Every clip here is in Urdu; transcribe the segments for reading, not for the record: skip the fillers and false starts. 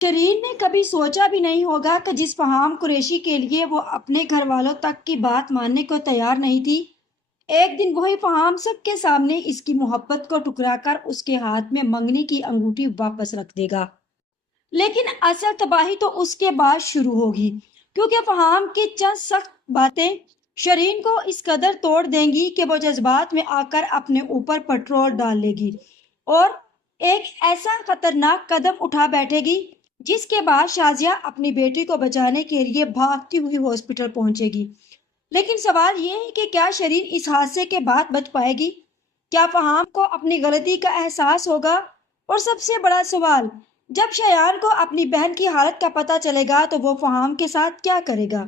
شرین نے کبھی سوچا بھی نہیں ہوگا کہ جس فہام قریشی کے لیے وہ اپنے گھر والوں تک کی بات ماننے کو تیار نہیں تھی، ایک دن وہی فہام سب کے سامنے اس کی محبت کو ٹکرا کر اس کے ہاتھ میں منگنی کی انگوٹھی واپس رکھ دے گا۔ لیکن اصل تباہی تو اس کے بعد شروع ہوگی، کیونکہ فہام کی چند سخت باتیں شرین کو اس قدر توڑ دیں گی کہ وہ جذبات میں آ کر اپنے اوپر پٹرول ڈال لے گی اور ایک ایسا خطرناک قدم اٹھا بیٹھے گی جس کے بعد شازیہ اپنی بیٹی کو بچانے کے لیے بھاگتی ہوئی ہاسپٹل پہنچے گی۔ لیکن سوال یہ ہے کہ کیا شرین اس حادثے کے بعد بچ پائے گی؟ کیا فہام کو اپنی غلطی کا احساس ہوگا؟ اور سب سے بڑا سوال، جب شایان کو اپنی بہن کی حالت کا پتہ چلے گا تو وہ فہام کے ساتھ کیا کرے گا؟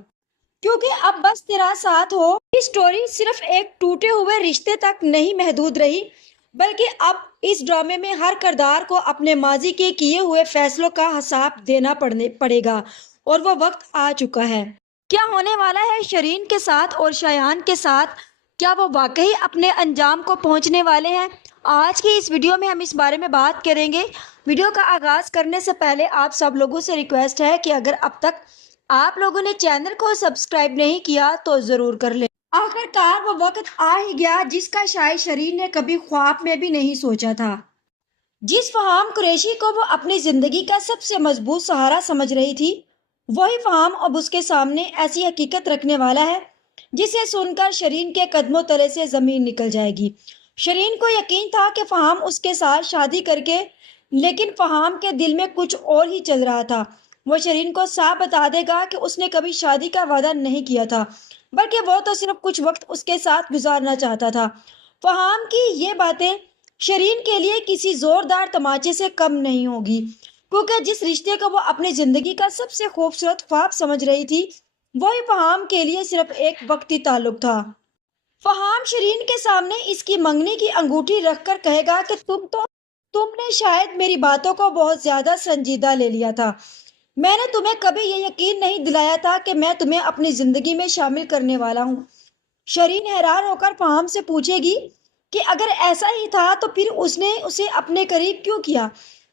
کیونکہ اب بس تیرا ساتھ ہو اس سٹوری صرف ایک ٹوٹے ہوئے رشتے تک نہیں محدود رہی، بلکہ اب اس ڈرامے میں ہر کردار کو اپنے ماضی کے کیے ہوئے فیصلوں کا حساب دینا پڑے گا، اور وہ وقت آ چکا ہے۔ کیا ہونے والا ہے شرین کے ساتھ اور شایان کے ساتھ؟ کیا وہ واقعی اپنے انجام کو پہنچنے والے ہیں؟ آج کی اس ویڈیو میں ہم اس بارے میں بات کریں گے۔ ویڈیو کا آغاز کرنے سے پہلے آپ سب لوگوں سے ریکویسٹ ہے کہ اگر اب تک آپ لوگوں نے چینل کو سبسکرائب نہیں کیا تو ضرور کر لیں۔ آخر کار وہ وقت آ ہی گیا جس کا شاید شرین نے کبھی خواب میں بھی نہیں سوچا تھا۔ جس فہام قریشی کو وہ اپنی زندگی کا سب سے مضبوط سہارا سمجھ رہی تھی، وہی فہام اب اس کے سامنے ایسی حقیقت رکھنے والا ہے جسے سن کر شرین کے قدموں تلے سے زمین نکل جائے گی۔ شرین کو یقین تھا کہ فہام اس کے ساتھ شادی کر کے، لیکن فہام کے دل میں کچھ اور ہی چل رہا تھا۔ وہ شرین کو صاف بتا دے گا کہ اس نے کبھی شادی کا وعدہ نہیں کیا تھا، بلکہ وہ تو صرف کچھ وقت اس کے ساتھ گزارنا چاہتا تھا۔ فہام کی یہ باتیں شرین کے لیے کسی زوردار تماچے سے کم نہیں ہوگی، کیونکہ جس رشتے کو وہ اپنی زندگی کا سب سے خوبصورت خواب سمجھ رہی تھی، وہی فہام کے لیے صرف ایک وقتی تعلق تھا۔ فہام شرین کے سامنے اس کی منگنی کی انگوٹھی رکھ کر کہے گا کہ تم نے شاید میری باتوں کو بہت زیادہ سنجیدہ لے لیا تھا۔ میں نے تمہیں کبھی یہ یقین نہیں دلایا تھا کہ میں تمہیں اپنی زندگی میں شامل کرنے والا ہوں۔ شرین حیران ہو کر فہام سے پوچھے گی کہ اگر ایسا ہی تھا تو پھر اس نے اسے اپنے قریب کیوں کیا،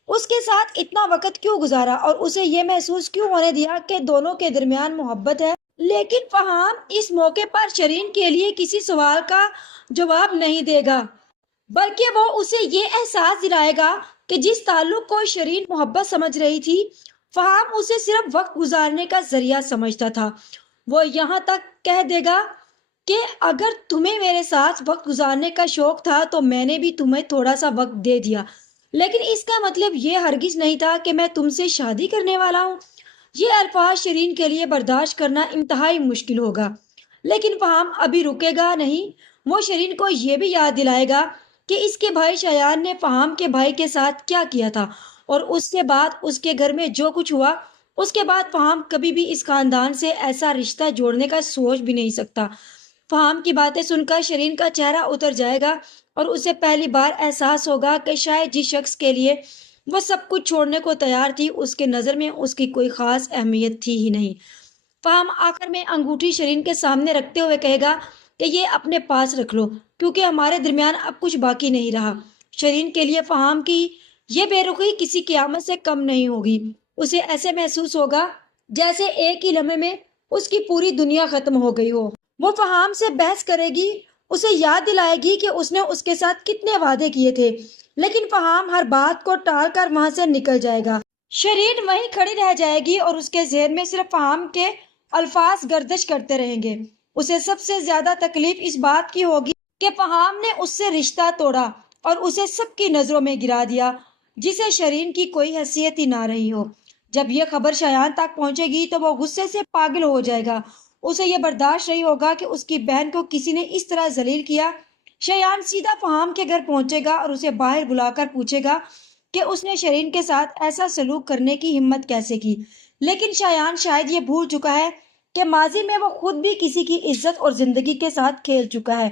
اس کے ساتھ اتنا وقت کیوں گزارا اور اسے یہ محسوس کیوں ہونے دیا کہ دونوں کے درمیان محبت ہے؟ لیکن فہام اس موقع پر شرین کے لیے کسی سوال کا جواب نہیں دے گا، بلکہ وہ اسے یہ احساس دلائے گا کہ جس تعلق کو شرین محبت سمجھ رہی تھی، فہام اسے صرف وقت گزارنے کا ذریعہ سمجھتا تھا۔ وہ یہاں تک کہہ دے گا کہ اگر تمہیں میرے ساتھ وقت گزارنے کا شوق تھا تو میں نے بھی تمہیں تھوڑا سا وقت دے دیا، لیکن اس کا مطلب یہ ہرگز نہیں تھا کہ میں تم سے شادی کرنے والا ہوں۔ یہ الفاظ شرین کے لیے برداشت کرنا انتہائی مشکل ہوگا، لیکن فہام ابھی رکے گا نہیں۔ وہ شرین کو یہ بھی یاد دلائے گا کہ اس کے بھائی شایان نے فہام کے بھائی کے ساتھ کیا کیا تھا، اور اس کے بعد اس کے گھر میں جو کچھ ہوا، اس کے بعد فہام کبھی بھی اس خاندان سے ایسا رشتہ جوڑنے کا سوچ بھی نہیں سکتا۔ فہام کی باتیں سن کر شرین کا چہرہ اتر جائے گا اور اسے پہلی بار احساس ہوگا کہ شاید جس شخص کے لیے وہ سب کچھ چھوڑنے کو تیار تھی، اس کے نظر میں اس کی کوئی خاص اہمیت تھی ہی نہیں۔ فہام آخر میں انگوٹھی شرین کے سامنے رکھتے ہوئے کہے گا کہ یہ اپنے پاس رکھ لو، کیونکہ ہمارے درمیان اب کچھ باقی نہیں رہا۔ شرین کے لیے فہام کی یہ بے رخی کسی قیامت سے کم نہیں ہوگی۔ اسے ایسے محسوس ہوگا جیسے ایک ہی لمحے میں اس کی پوری دنیا ختم ہو گئی ہو۔ وہ فہام سے بحث کرے گی، اسے یاد دلائے گی کہ اس نے اس کے ساتھ کتنے وعدے کیے تھے، لیکن فہام ہر بات کو ٹال کر وہاں سے نکل جائے گا۔ شرین وہیں کھڑی رہ جائے گی اور اس کے ذہن میں صرف فہام کے الفاظ گردش کرتے رہیں گے۔ اسے سب سے زیادہ تکلیف اس بات کی ہوگی کہ فہام نے اس سے رشتہ توڑا اور اسے سب کی نظروں میں گرا دیا، جسے شرین کی کوئی حیثیت ہی نہ رہی ہو۔ جب یہ خبر شایان تک پہنچے گی تو وہ غصے سے پاگل ہو جائے گا۔ اسے یہ برداشت نہیں ہوگا کہ اس کی بہن کو کسی نے اس طرح ذلیل کیا۔ شایان سیدھا فہام کے گھر پہنچے گا اور اسے باہر بلا کر پوچھے گا کہ اس نے شرین کے ساتھ ایسا سلوک کرنے کی ہمت کیسے کی۔ لیکن شایان شاید یہ بھول چکا ہے کہ ماضی میں وہ خود بھی کسی کی عزت اور زندگی کے ساتھ کھیل چکا ہے۔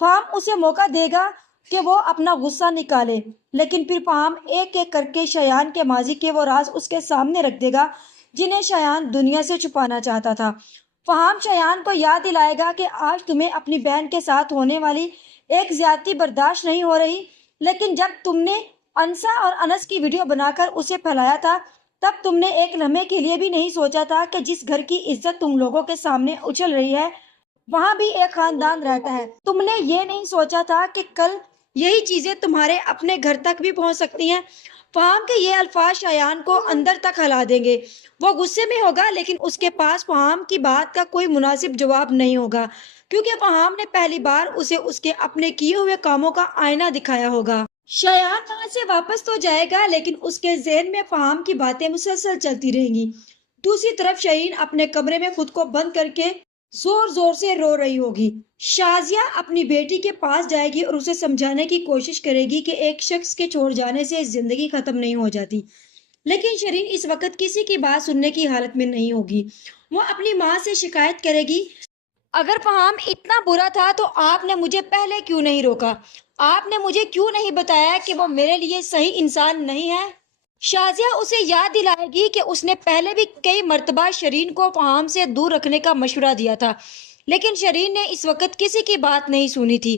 فہام اسے موقع دے گا کہ وہ اپنا غصہ نکالے، لیکن پھر فہام ایک ایک کر کے شایان کے ماضی کے وہ راز اس کے سامنے رکھ دے گا جنہیں شایان دنیا سے چھپانا چاہتا تھا۔ فہام شایان کو یاد دلائے گا کہ آج تمہیں اپنی بہن کے ساتھ ہونے والی ایک زیادتی برداشت نہیں ہو رہی، لیکن جب تم نے انسا اور انس کی ویڈیو بنا کر اسے پھیلایا تھا تب تم نے ایک لمحے کے لیے بھی نہیں سوچا تھا کہ جس گھر کی عزت تم لوگوں کے سامنے اچھل رہی ہے وہاں بھی ایک خاندان رہتا ہے۔ تم نے یہ نہیں سوچا تھا کہ کل یہی چیزیں تمہارے اپنے گھر تک بھی پہنچ سکتی ہیں۔ فہام کے یہ الفاظ شایان کو اندر تک ہلا دیں گے۔ وہ غصے میں ہوگا لیکن اس کے پاس فہام کی بات کا کوئی مناسب جواب نہیں ہوگا، کیونکہ فہام نے پہلی بار اسے اس کے اپنے کیے ہوئے کاموں کا آئینہ دکھایا ہوگا۔ شایان وہاں سے واپس تو جائے گا لیکن اس کے ذہن میں فہام کی باتیں مسلسل چلتی رہیں گی۔ دوسری طرف شرین اپنے کمرے میں خود کو بند کر کے زور زور سے رو رہی ہوگی۔ شازیہ اپنی بیٹی کے پاس جائے گی اور اسے سمجھانے کی کوشش کرے گی کہ ایک شخص کے چھوڑ جانے سے زندگی ختم نہیں ہو جاتی، لیکن شرین اس وقت کسی کی بات سننے کی حالت میں نہیں ہوگی۔ وہ اپنی ماں سے شکایت کرے گی، اگر فہام اتنا برا تھا تو آپ نے مجھے پہلے کیوں نہیں روکا؟ آپ نے مجھے کیوں نہیں بتایا کہ وہ میرے لیے صحیح انسان نہیں ہے؟ شازیہ اسے یاد دلائے گی کہ اس نے پہلے بھی کئی مرتبہ شرین کو فہام سے دور رکھنے کا مشورہ دیا تھا، لیکن شرین نے اس وقت کسی کی بات نہیں سنی تھی۔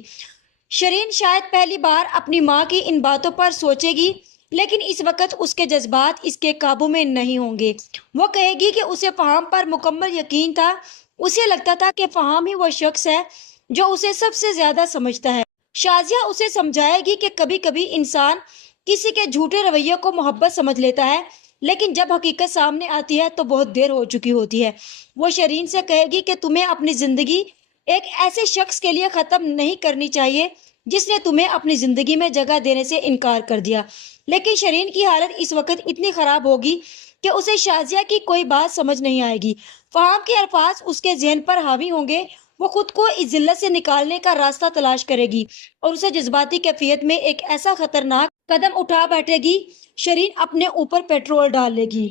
شرین شاید پہلی بار اپنی ماں کی ان باتوں پر سوچے گی، لیکن اس وقت اس کے جذبات اس کے قابو میں نہیں ہوں گے۔ وہ کہے گی کہ اسے فہام پر مکمل یقین تھا، اسے لگتا تھا کہ فہام ہی وہ شخص ہے جو اسے سب سے زیادہ سمجھتا ہے۔ شازیہ اسے سمجھائے گی کہ کبھی کبھی انسان کسی کے جھوٹے رویے کو محبت سمجھ لیتا ہے، لیکن جب حقیقت سامنے آتی ہے تو بہت دیر ہو چکی ہوتی ہے۔ وہ شرین سے کہے گی کہ تمہیں اپنی زندگی ایک ایسے شخص کے لیے ختم نہیں کرنی چاہیے جس نے تمہیں اپنی زندگی میں جگہ دینے سے انکار کر دیا، لیکن شرین کی حالت اس وقت اتنی خراب ہوگی کہ اسے شازیہ کی کوئی بات سمجھ نہیں آئے گی۔ فہام کے الفاظ اس کے ذہن پر حاوی ہوں گے، وہ خود کو اس ذلت سے نکالنے کا راستہ تلاش کرے گی اور اسے جذباتی کیفیت میں ایک ایسا خطرناک قدم اٹھا بیٹھے گی۔ شرین اپنے اوپر پیٹرول ڈال لے گی۔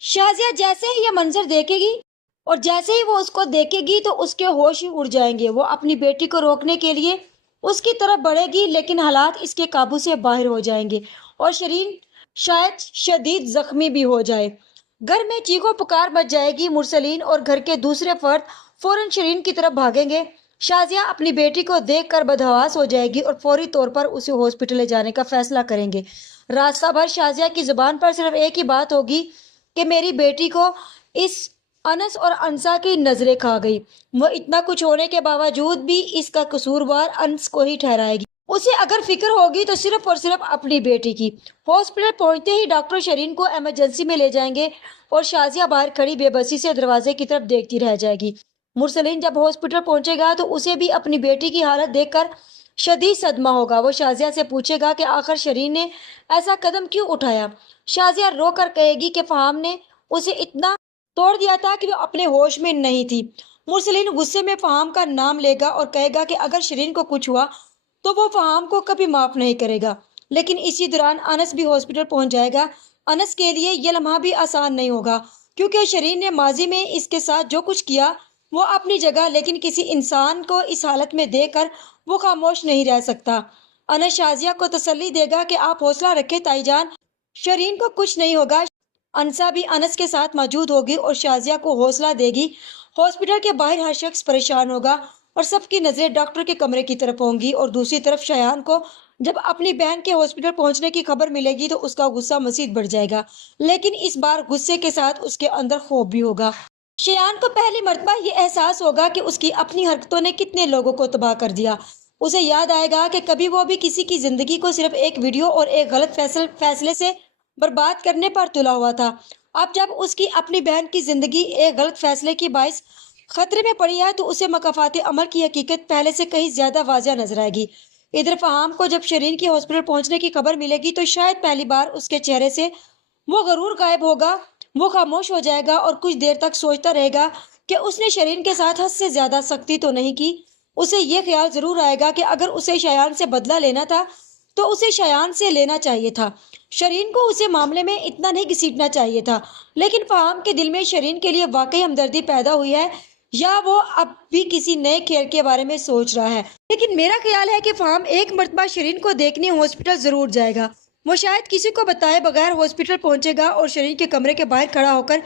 شازیہ جیسے ہی یہ منظر دیکھے گی اور جیسے ہی وہ اس کو دیکھے گی تو اس کے ہوش ہی اڑ جائیں گے۔ وہ اپنی بیٹی کو روکنے کے لیے اس کی طرف بڑھے گی لیکن حالات اس کے قابو سے باہر ہو جائیں گے اور شرین شاید شدید زخمی بھی ہو جائے۔ گھر میں چیخو پکار مچ جائے گی۔ مرسلین اور گھر کے دوسرے فرد فوراً شرین کی طرف بھاگیں گے۔ شازیہ اپنی بیٹی کو دیکھ کر بدحواس ہو جائے گی اور فوری طور پر اسے ہاسپٹل لے جانے کا فیصلہ کریں گے۔ راستہ بھر شازیہ کی زبان پر صرف ایک ہی بات ہوگی کہ میری بیٹی کو اس انس اور انسا کی نظریں کھا گئی۔ وہ اتنا کچھ ہونے کے باوجود بھی اس کا قصوروار انس کو ہی ٹھہرائے گی۔ اسے اگر فکر ہوگی تو صرف اور صرف اپنی بیٹی کی۔ ہاسپٹل پہنچتے ہی ڈاکٹر شرین کو ایمرجنسی میں لے جائیں گے اور شازیہ باہر کھڑی بے بسی سے دروازے کی طرف دیکھتی رہ جائے گی۔ مرسلین جب ہاسپٹل پہنچے گا تو اسے بھی اپنی بیٹی کی حالت دیکھ کر شدید صدمہ ہوگا۔ وہ شازیہ سے پوچھے گا کہ آخر شرین نے ایسا قدم کیوں اٹھایا۔ شازیہ رو کر کہے گی کہ فہام نے اسے اتنا توڑ دیا تھا کہ وہ اپنے ہوش میں نہیں تھی۔ مرسلین غصے میں فہام کا نام لے گا اور کہے گا کہ اگر شرین کو کچھ ہوا تو وہ فہام کو کبھی معاف نہیں کرے گا۔ لیکن اسی دوران انس بھی ہاسپٹل پہنچ جائے گا۔ انس کے لیے یہ لمحہ بھی آسان نہیں ہوگا کیونکہ شرین نے ماضی میں اس کے ساتھ جو کچھ کیا وہ اپنی جگہ، لیکن کسی انسان کو اس حالت میں دیکھ کر وہ خاموش نہیں رہ سکتا۔ انس شازیہ کو تسلی دے گا کہ آپ حوصلہ رکھیں تائی جان، شرین کو کچھ نہیں ہوگا۔ انسا بھی انس کے ساتھ موجود ہوگی اور شازیہ کو حوصلہ دے گی۔ ہاسپٹل کے باہر ہر شخص پریشان ہوگا اور سب کی نظریں ڈاکٹر کے کمرے کی طرف ہوں گی، اور دوسری طرف شایان کو جب اپنی بہن کے ہاسپٹل پہنچنے کی خبر ملے گی تو اس کا غصہ مزید بڑھ جائے گا، لیکن اس بار غصے کے ساتھ اس کے اندر خوف بھی ہوگا۔ شایان کو پہلی مرتبہ یہ احساس ہوگا کہ اس کی اپنی حرکتوں نے کتنے لوگوں کو تباہ کر دیا۔ اسے یاد آئے گا کہ کبھی وہ بھی کسی کی زندگی کو صرف ایک ویڈیو اور ایک غلط فیصلے سے برباد کرنے پر تلا ہوا تھا۔ اب جب اس کی اپنی بہن کی زندگی ایک غلط فیصلے کی باعث خطرے میں پڑی ہے تو اسے مکافات عمل کی حقیقت پہلے سے کہیں زیادہ واضح نظر آئے گی۔ ادھر فہام کو جب شرین کی ہاسپٹل پہنچنے کی خبر ملے گی تو شاید پہلی بار اس کے چہرے سے وہ غرور غائب ہوگا۔ وہ خاموش ہو جائے گا اور کچھ دیر تک سوچتا رہے گا کہ اس نے شرین کے ساتھ حد سے زیادہ سختی تو نہیں کی۔ اسے یہ خیال ضرور آئے گا کہ اگر اسے شایان سے بدلہ لینا تھا تو اسے شایان سے لینا چاہیے تھا، شرین کو اسے معاملے میں اتنا نہیں گھسیٹنا چاہیے تھا۔ لیکن فہام کے دل میں شرین کے لیے واقعی ہمدردی پیدا ہوئی ہے یا وہ اب بھی کسی نئے کھیل کے بارے میں سوچ رہا ہے؟ لیکن میرا خیال ہے کہ فہام ایک مرتبہ شرین کو دیکھنے ہاسپٹل ضرور جائے گا۔ وہ شاید کسی کو بتائے بغیر ہاسپٹل پہنچے گا اور شرین کے کمرے کے باہر کھڑا ہو کر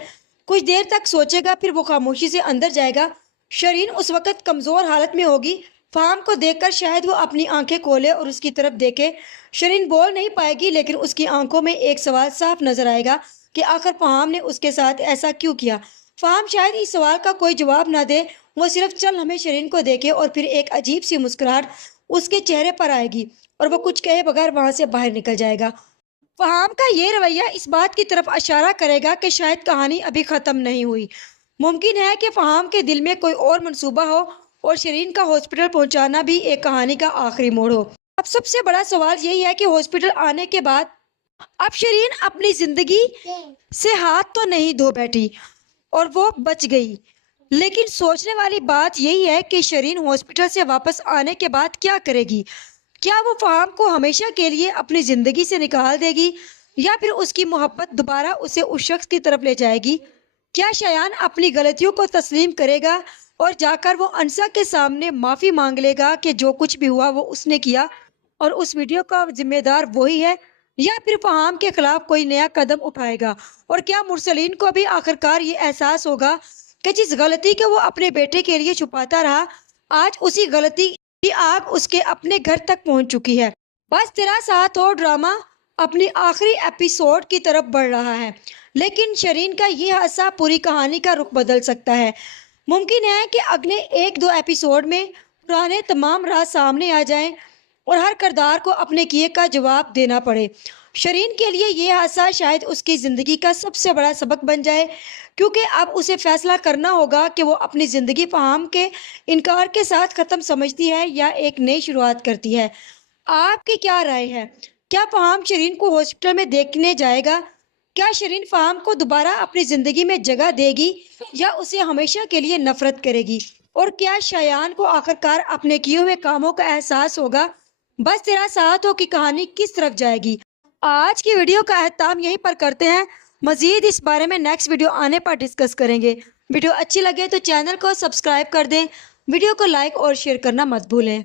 کچھ دیر تک سوچے گا، پھر وہ خاموشی سے اندر جائے گا۔ شرین اس وقت کمزور حالت میں ہوگی۔ فہام کو دیکھ کر شاید وہ اپنی آنکھیں کھولے اور اس کی طرف دیکھے۔ شرین بول نہیں پائے گی لیکن اس کی آنکھوں میں ایک سوال صاف نظر آئے گا کہ آخر فہام نے اس کے ساتھ ایسا کیوں کیا۔ فہام شاید اس سوال کا کوئی جواب نہ دے، وہ صرف چل ہمیں شرین کو دیکھے اور پھر ایک عجیب سی مسکراہٹ اس کے چہرے پر آئے گی اور وہ کچھ کہے بغیر وہاں سے باہر نکل جائے گا۔ فہام کا یہ رویہ اس بات کی طرف اشارہ کرے گا کہ شاید کہانی ابھی ختم نہیں ہوئی۔ ممکن ہے کہ فہام کے دل میں کوئی اور منصوبہ ہو اور شرین کا ہاسپٹل پہنچانا بھی ایک کہانی کا آخری موڑ ہو۔ اب سب سے بڑا سوال یہی ہے کہ ہاسپٹل آنے کے بعد اب شرین اپنی زندگی سے ہاتھ تو نہیں دھو بیٹھی اور وہ بچ گئی، لیکن سوچنے والی بات یہی ہے کہ شرین ہاسپٹل سے واپس آنے کے بعد کیا کرے گی؟ کیا وہ فہام کو ہمیشہ کے لیے اپنی زندگی سے نکال دے گی یا پھر اس کی محبت دوبارہ اسے اس شخص کی طرف لے جائے گی؟ کیا شایان اپنی غلطیوں کو تسلیم کرے گا اور جا کر وہ انسا کے سامنے معافی مانگ لے گا کہ جو کچھ بھی ہوا وہ اس نے کیا اور اس ویڈیو کا ذمہ دار وہی ہے، یا پھر فہام کے خلاف کوئی نیا قدم اٹھائے گا؟ اور کیا مرسلین کو بھی آخرکار یہ احساس ہوگا کہ جس غلطی کو وہ اپنے بیٹے کے لیے چھپاتا رہا، آج اسی غلطی کی آگ اس کے اپنے گھر تک پہنچ چکی ہے؟ بس تیرا ساتھ ہو ڈرامہ اپنی آخری ایپیسوڈ کی طرف بڑھ رہا ہے، لیکن شرین کا یہ حادثہ پوری کہانی کا رخ بدل سکتا ہے۔ ممکن ہے کہ اگلے 1-2 ایپیسوڈ میں پرانے تمام راز سامنے آ جائیں اور ہر کردار کو اپنے کیے کا جواب دینا پڑے۔ شرین کے لیے یہ حادثہ شاید اس کی زندگی کا سب سے بڑا سبق بن جائے، کیونکہ اب اسے فیصلہ کرنا ہوگا کہ وہ اپنی زندگی فہام کے انکار کے ساتھ ختم سمجھتی ہے یا ایک نئی شروعات کرتی ہے۔ آپ کی کیا رائے ہے؟ کیا فہام شرین کو ہاسپٹل میں دیکھنے جائے گا؟ کیا شرین فہام کو دوبارہ اپنی زندگی میں جگہ دے گی یا اسے ہمیشہ کے لیے نفرت کرے گی؟ اور کیا شایان کو آخرکار اپنے کیے ہوئے کاموں کا احساس ہوگا؟ بس تیرا ساتھ ہو کی کہانی کس طرف جائے گی؟ آج کی ویڈیو کا اختتام یہیں پر کرتے ہیں، مزید اس بارے میں نیکسٹ ویڈیو آنے پر ڈسکس کریں گے۔ ویڈیو اچھی لگے تو چینل کو سبسکرائب کر دیں، ویڈیو کو لائک اور شیئر کرنا مت بھولیں۔